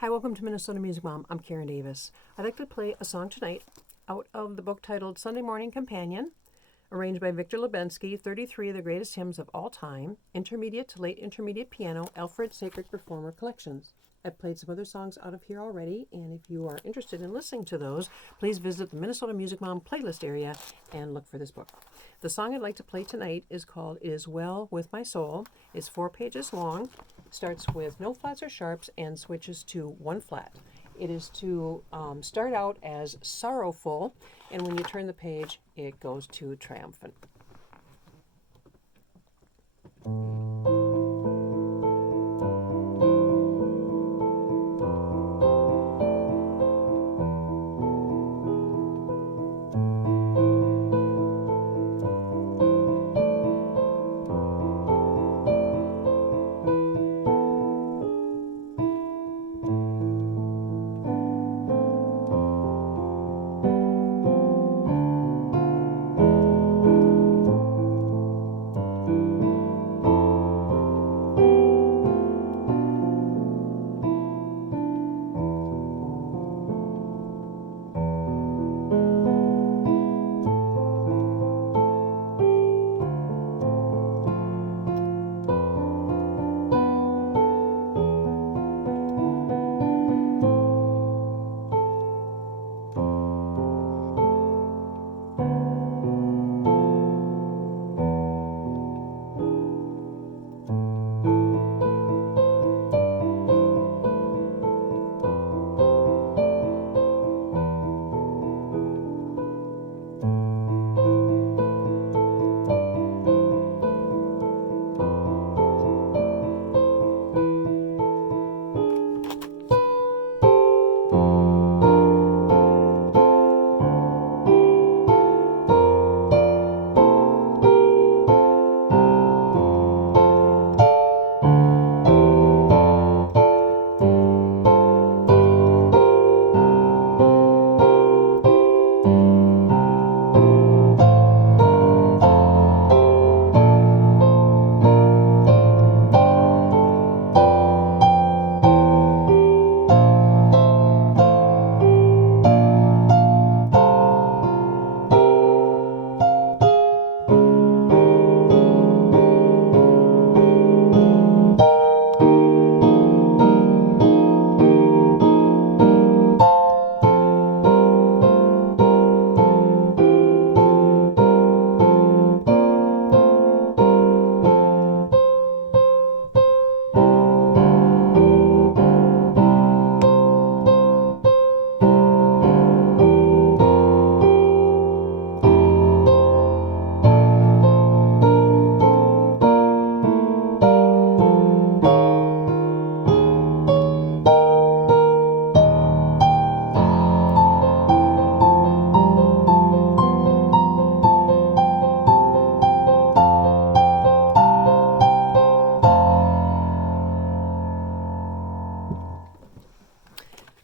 Hi, welcome to Minnesota Music Mom. I'm Karen Davis. I'd like to play a song tonight out of the book titled Sunday Morning Companion, arranged by Victor Labenske, 33 of the Greatest Hymns of All Time, Intermediate to Late Intermediate Piano, Alfred Sacred Performer Collections. I've played some other songs out of here already, and if you are interested in listening to those, please visit the Minnesota Music Mom playlist area and look for this book. The song I'd like to play tonight is called It Is Well With My Soul. It's 4 pages long, starts with no flats or sharps, and switches to 1 flat. It is to start out as Sorrowful, and when you turn the page, it goes to Triumphant.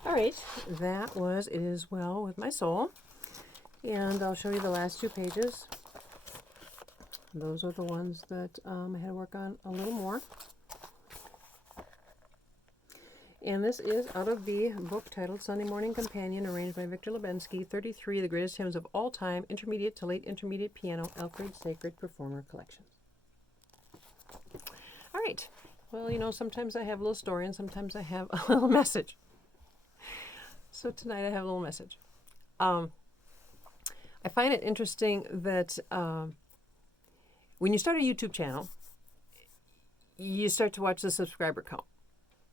All right, that was It Is Well With My Soul. And I'll show you the last 2 pages. Those are the ones that I had to work on a little more. And this is out of the book titled Sunday Morning Companion, arranged by Victor Labenske, 33 of the Greatest Hymns of All Time, Intermediate to Late Intermediate Piano, Alfred Sacred Performer Collections. All right. Well, you know, sometimes I have a little story and sometimes I have a little message. So tonight I have a little message. I find it interesting that when you start a YouTube channel, you start to watch the subscriber count.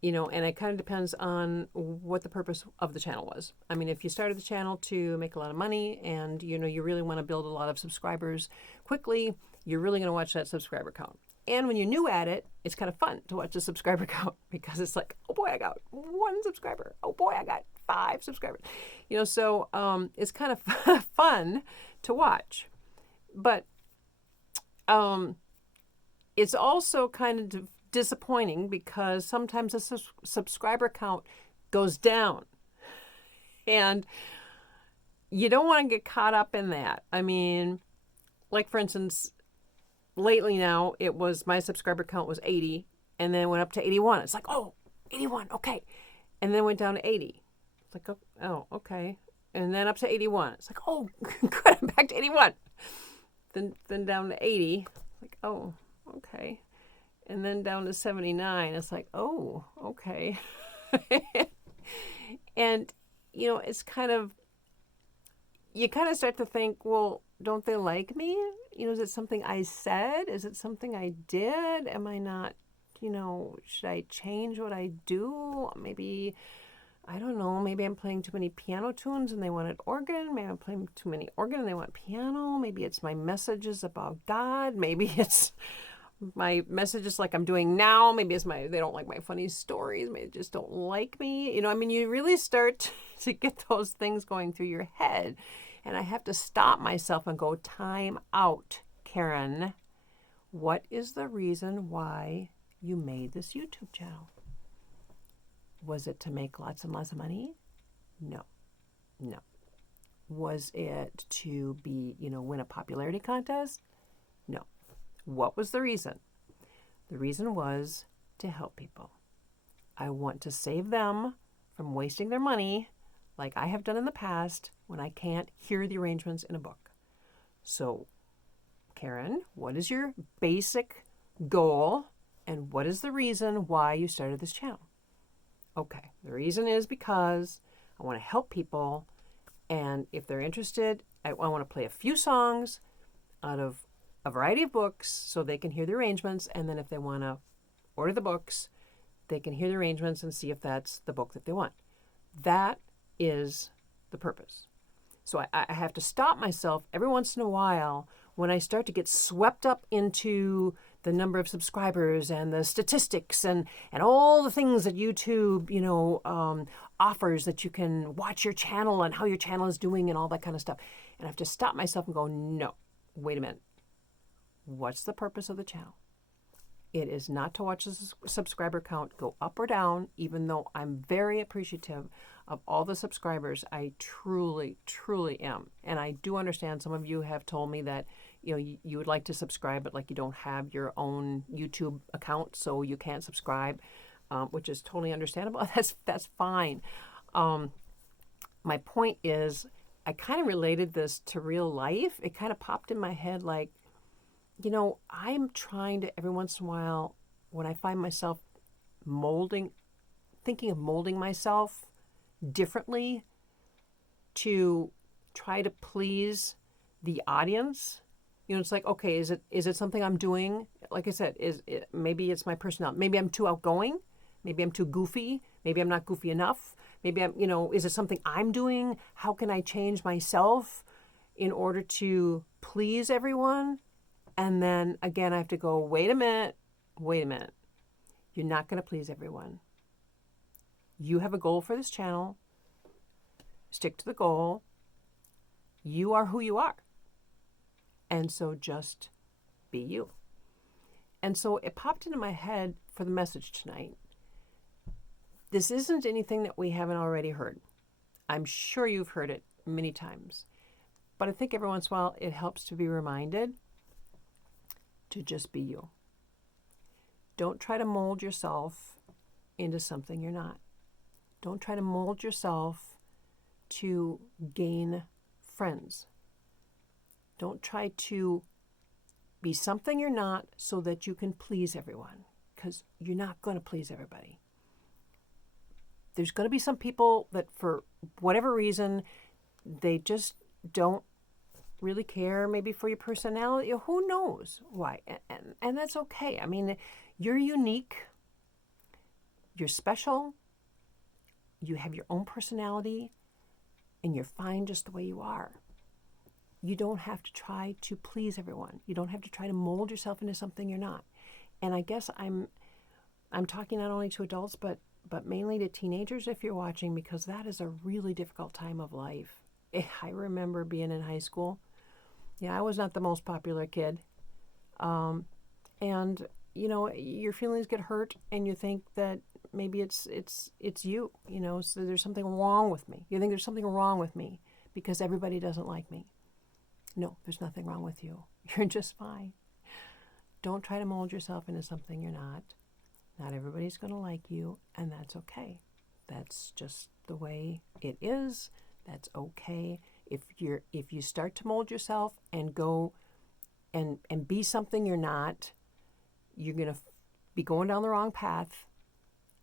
You know, and it kind of depends on what the purpose of the channel was. I mean, if you started the channel to make a lot of money and, you know, you really want to build a lot of subscribers quickly, you're really going to watch that subscriber count. And when you're new at it, it's kind of fun to watch the subscriber count because it's like, oh boy, I got 1 subscriber. Oh boy, I got 5 subscribers. You know, so it's kind of fun to watch. But it's also kind of disappointing because sometimes the subscriber count goes down. And you don't want to get caught up in that. I mean, like for instance, lately now, it was my subscriber count was 80 and then it went up to 81. It's like, oh, 81, okay. And then went down to 80. It's like, oh, okay. And then up to 81. It's like, oh, good, I'm back to 81. Then down to 80. Like, oh, okay. And then down to 79. It's like, oh, okay. And, it's kind of, you kind of start to think, well, don't they like me? Is it something I said? Is it something I did? Am I not, should I change what I do? Maybe, I don't know, maybe I'm playing too many piano tunes and they wanted organ. Maybe I'm playing too many organ and they want piano. Maybe it's my messages about God. Maybe it's my messages like I'm doing now. Maybe it's they don't like my funny stories. Maybe they just don't like me. You really start to get those things going through your head. And I have to stop myself and go, time out, Karen. What is the reason why you made this YouTube channel? Was it to make lots and lots of money? No. Was it to be, win a popularity contest? No. What was the reason? The reason was to help people. I want to save them from wasting their money like I have done in the past when I can't hear the arrangements in a book. So, Karen, what is your basic goal and what is the reason why you started this channel? Okay, the reason is because I want to help people, and if they're interested, I want to play a few songs out of a variety of books so they can hear the arrangements, and then if they want to order the books, they can hear the arrangements and see if that's the book that they want. That is the purpose. So I have to stop myself every once in a while when I start to get swept up into the number of subscribers and the statistics and all the things that YouTube, offers that you can watch your channel and how your channel is doing and all that kind of stuff. And I have to stop myself and go, no, wait a minute. What's the purpose of the channel? It is not to watch the subscriber count go up or down, even though I'm very appreciative of all the subscribers. I truly, truly am. And I do understand some of you have told me that, you would like to subscribe, but like you don't have your own YouTube account, so you can't subscribe, which is totally understandable. That's fine. My point is, I kind of related this to real life. It kind of popped in my head like, I'm trying to every once in a while, when I find myself thinking of molding myself differently to try to please the audience. It's like, okay, is it something I'm doing? Like I said, maybe it's my personality. Maybe I'm too outgoing. Maybe I'm too goofy. Maybe I'm not goofy enough. Maybe is it something I'm doing? How can I change myself in order to please everyone? And then again, I have to go, wait a minute. You're not going to please everyone. You have a goal for this channel. Stick to the goal. You are who you are. And so just be you. And so it popped into my head for the message tonight. This isn't anything that we haven't already heard. I'm sure you've heard it many times. But I think every once in a while it helps to be reminded to just be you. Don't try to mold yourself into something you're not. Don't try to mold yourself to gain friends. Don't try to be something you're not so that you can please everyone, because you're not going to please everybody. There's going to be some people that for whatever reason, they just don't really care maybe for your personality. Who knows why? And that's okay. I mean, you're unique. You're special. You have your own personality, and you're fine just the way you are. You don't have to try to please everyone. You don't have to try to mold yourself into something you're not. And I guess I'm talking not only to adults, but mainly to teenagers if you're watching, because that is a really difficult time of life. I remember being in high school. Yeah, I was not the most popular kid. And, your feelings get hurt and you think that maybe it's you, so there's something wrong with me. You think there's something wrong with me because everybody doesn't like me. No, there's nothing wrong with you. You're just fine. Don't try to mold yourself into something you're not. Not everybody's going to like you, and that's okay. That's just the way it is. That's okay. If you start to mold yourself and go and be something you're not, you're going to be going down the wrong path,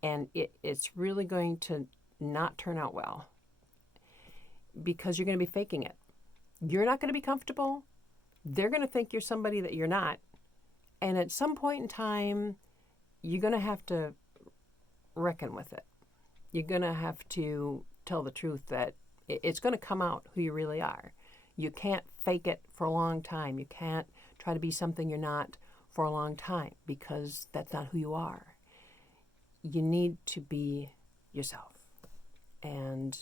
and it's really going to not turn out well because you're going to be faking it. You're not going to be comfortable. They're going to think you're somebody that you're not. And at some point in time, you're going to have to reckon with it. You're going to have to tell the truth that it's going to come out who you really are. You can't fake it for a long time. You can't try to be something you're not for a long time because that's not who you are. You need to be yourself and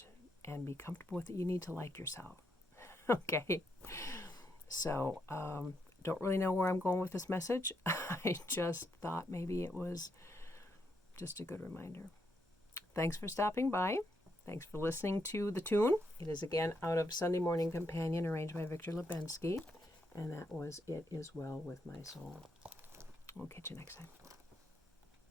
be comfortable with it. You need to like yourself. Okay? So, don't really know where I'm going with this message. I just thought maybe it was just a good reminder. Thanks for stopping by. Thanks for listening to the tune. It is again out of Sunday Morning Companion, arranged by Victor Labenske. And that was It Is Well With My Soul. We'll catch you next time.